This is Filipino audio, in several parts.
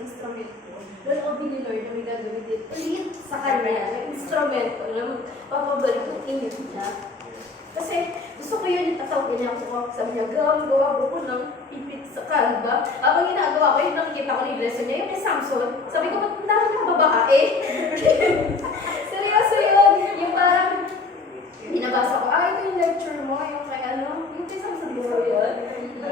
instrument ko. Wala ko binilord na may gagamitin ulit sa kanya, yung instrumento na papabalik ng init niya. Kasi gusto ko yun, tatawagin niya ako. Sabi niya, gawa ko ng pipit sa Canva. Habang ginagawa ko, yung nakikita ko yung lesson niya, yung kay Samson. Sabi ko, ba't dami ng babae? Seryoso yun. Yung parang, binabasa ko, ito yung lecture mo, yung kay ano, yung kay Samson mo yun.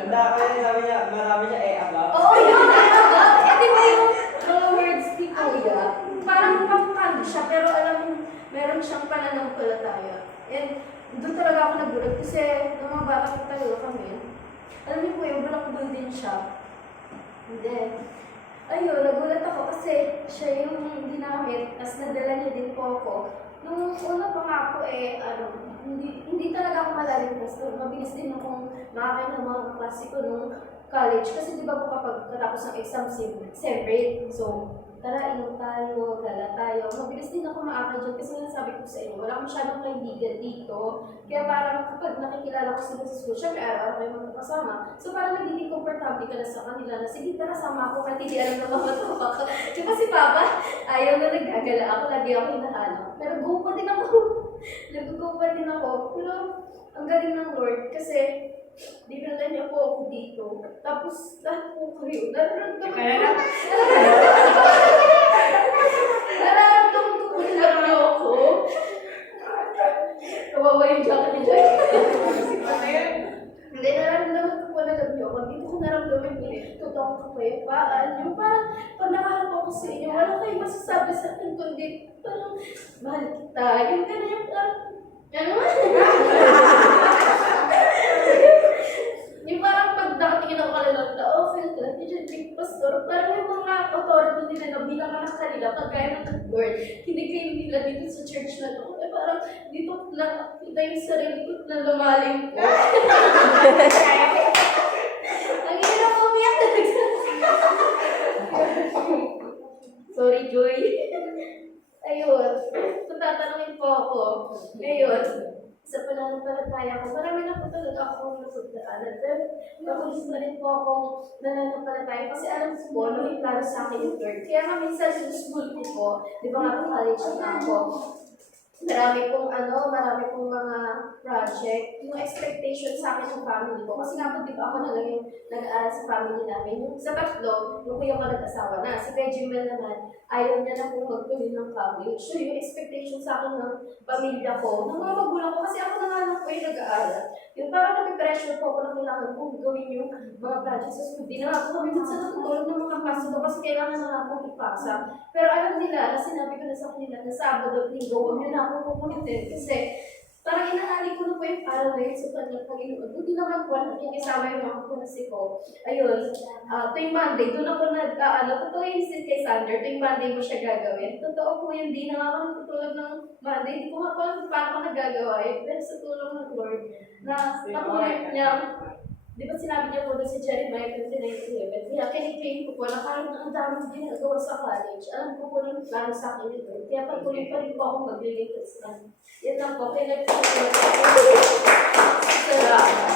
Sabi niya, marami siya about. Oo, yun, about. Di ba yung mga words ni Kuya? Parang pangkando siya, pero alam mo, meron siyang pananampalataya. And doon talaga ako nagulat kasi nung mga bata ko talaga kami. Alam niyo po, yung bulak-bul din siya. And then, ayun, nagulat ako kasi siya yung ginamit, tapos nadala niya din po ako. Nung una pa nga po hindi talaga ako malalim pastor. Mabilis din akong makakain ng mga klase ko nung college. Kasi di ba po kapag katapos ng exam, separate. So, tara, inom tayo, gala tayo. Mabilis din ako maaka dyan kasi sabi ko sa inyo, wala masyadong kaibigan dito. Kaya parang kapag nakikilala ko sila sa school, syempre araw-araw kayo magkakasama. So parang nagiging komportable ka na sa kanila na, sige, tara, sama ako kahit hindi alam na mamatawa ka. Diba si Papa, ayaw na nagagala ako, lagi ako hinahanap. Pero go pa din ako. Nag-go pa din ako. Pero ang galing ng Lord kasi dinala niya po ako dito. Tapos lahat po kayo. Nararamdaman ko po lang niyo ako. Kawawa yung jacket ni Jack. Hindi, nararamdaman ko po na lang niyo ako. Dito ko naramdaman yung totoong kapayapaan. Yung parang pag nakaharap ako sa inyo, wala kayong masasabi sa akin kundi parang mahal kita. Yung gano'n yung parang yung parang pag nakatingin ako kalalang na, okay, talaga dyan, big pastor, parang yung mga authority nila na bilang anak kanila, kagaya ng Lord, hindi kayo nila dito sa church na to. Eh parang dito lang kita yung sarili ko na lumalim ko. Ang hirap ko umiyak talaga. Sorry, Joy. Ayun, kung tatanungin po ako, ngayon, sa pananampalataya ko, marami na po talaga akong nasugdaanan. Pero makulis na rin po akong nananampalataya kasi alam ko po, ano yung plano sa akin yung Lord. Kaya nga minsan sa school ko po, di ba nga po college na ako, marami pong mga project, yung expectation sa akin ng family ko. Kasi nga po, di ba ako na lang yung nag-aaral sa family namin. Yung sa tatlo, yung kuya ko nag-asawa na. Si Benjamin naman, ayaw niya na kung magtuloy ng college. So yung expectation sa akin ng pamilya ko, ng mga magulang ko, kasi ako na nga lang po yung nag-aaral. Yung parang napipressure ko na kailangan kong gawin yung mga projects sa school. Di na nga po kami sa natutulog ng mga klase ko kasi kailangan na akong ipasa. Pero alam nila, na sinabi ko na sa kanila na Sabado at Linggo, huwag nyo na akong pupulitin kasi parang inaali ko na po yung paranoid sa kanyang Panginoon. Hindi naman po, nakikisama yung mga kunasi ko. Ayun, tuwing Monday, doon ako totoo yung kay Sander, tuwing Monday mo siya gagawin. Totoo po yun, di na nga ako natutulog ng Monday, hindi ko nga po alam paano ko nagagawa eh. Pero sa tulong ng Lord, na nakulit niya, di ba sinabi niya po doon sa Jeremiah 29:11, kaya kiniklaim ko po na parang ang dami ginagawa sa college. Alam ko po ng plano sa akin ito. Kaya patuloy pa rin po akong mag-latest na. Yan lang po. Kaya nagpapalala po. Salamat.